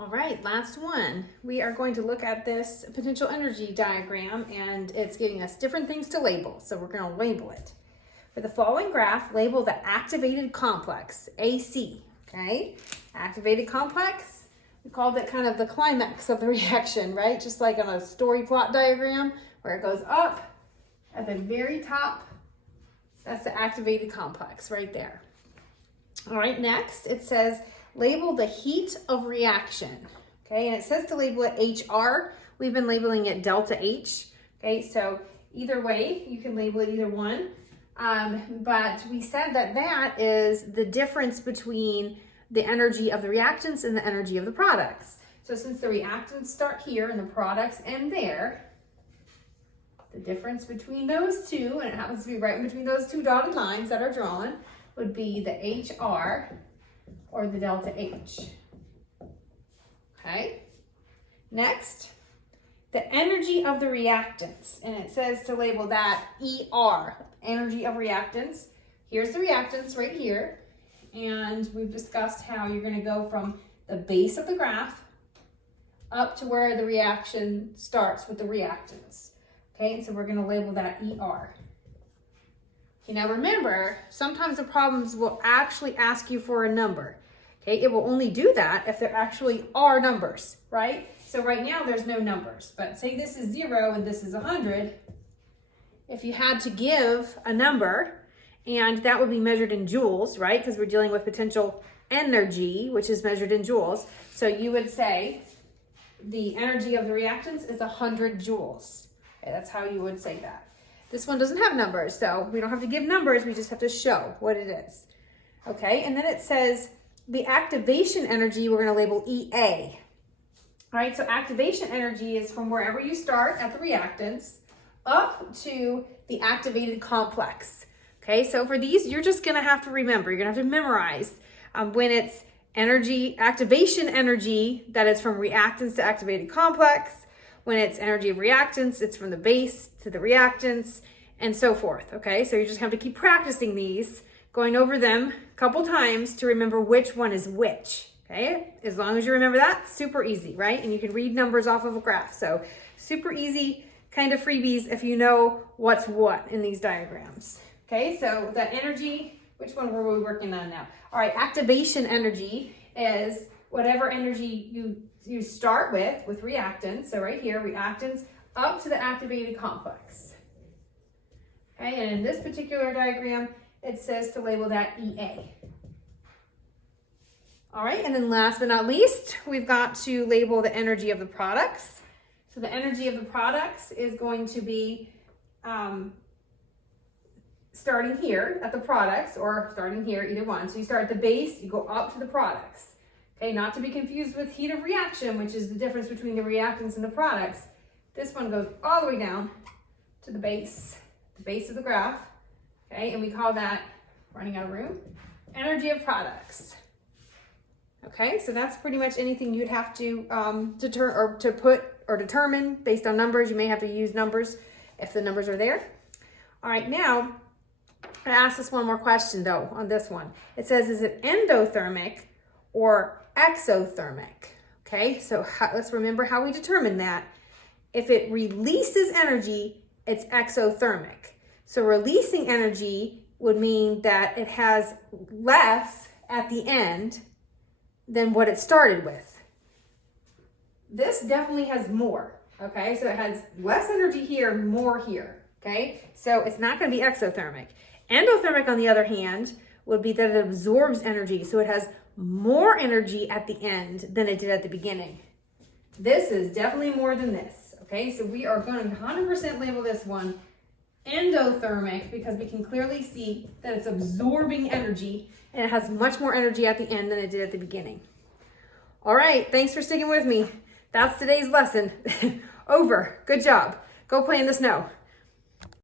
All right, last one. We are going to look at this potential energy diagram, and it's giving us different things to label. So we're going to label it. For the following graph, label the activated complex, AC, okay? Activated complex, we called it kind of the climax of the reaction, right? Just like on a story plot diagram where it goes up at the very top. That's the activated complex right there. All right, next it says label the heat of reaction, okay? And it says to label it HR. We've been labeling it delta H, okay? So either way, you can label it either one. But we said that that is the difference between the energy of the reactants and the energy of the products. So since the reactants start here and the products end there, the difference between those two, and it happens to be right in between those two dotted lines that are drawn, would be the HR or the delta H. Okay. Next, the energy of the reactants, and it says to label that ER, energy of reactants. Here's the reactants right here, and we've discussed how you're going to go from the base of the graph up to where the reaction starts with the reactants. Okay, and so we're going to label that ER. Okay, now remember, sometimes the problems will actually ask you for a number. Okay, it will only do that if there actually are numbers, right? So right now there's no numbers, but say this is 0 and this is 100. If you had to give a number, and that would be measured in joules, right? Because we're dealing with potential energy, which is measured in joules. So you would say the energy of the reactants is 100 joules. Okay, that's how you would say that. This one doesn't have numbers, so we don't have to give numbers, we just have to show what it is. Okay, and then it says the activation energy, we're going to label EA. All right, so activation energy is from wherever you start at the reactants up to the activated complex. Okay, so for these, you're just going to have to remember, you're going to have to memorize when it's energy, activation energy, that is from reactants to activated complex. When it's energy of reactants, it's from the base to the reactants, and so forth. Okay, so you just have to keep practicing these, going over them a couple times to remember which one is which. Okay, as long as you remember that, super easy, right? And you can read numbers off of a graph. So super easy kind of freebies if you know what's what in these diagrams. Okay, so the energy, which one were we working on now? All right, activation energy is whatever energy you start with reactants. So right here, reactants up to the activated complex. Okay, and in this particular diagram, it says to label that EA. All right, and then last but not least, we've got to label the energy of the products. So the energy of the products is going to be starting here at the products, or starting here, either one. So you start at the base, you go up to the products. Okay, not to be confused with heat of reaction, which is the difference between the reactants and the products. This one goes all the way down to the base of the graph. Okay, and we call that, running out of room, energy of products. Okay, so that's pretty much anything you'd have to determine based on numbers. You may have to use numbers if the numbers are there. All right, now I ask this one more question though on this one. It says, is it endothermic or exothermic? Okay, so let's remember how we determine that. If it releases energy, it's exothermic. So releasing energy would mean that it has less at the end than what it started with. This definitely has more, okay? So it has less energy here, more here, okay? So it's not gonna be exothermic. Endothermic, on the other hand, would be that it absorbs energy. So it has more energy at the end than it did at the beginning. This is definitely more than this, okay? So we are going to 100% label this one endothermic because we can clearly see that it's absorbing energy and it has much more energy at the end than it did at the beginning. All right, thanks for sticking with me. That's today's lesson. Over. Good job. Go play in the snow.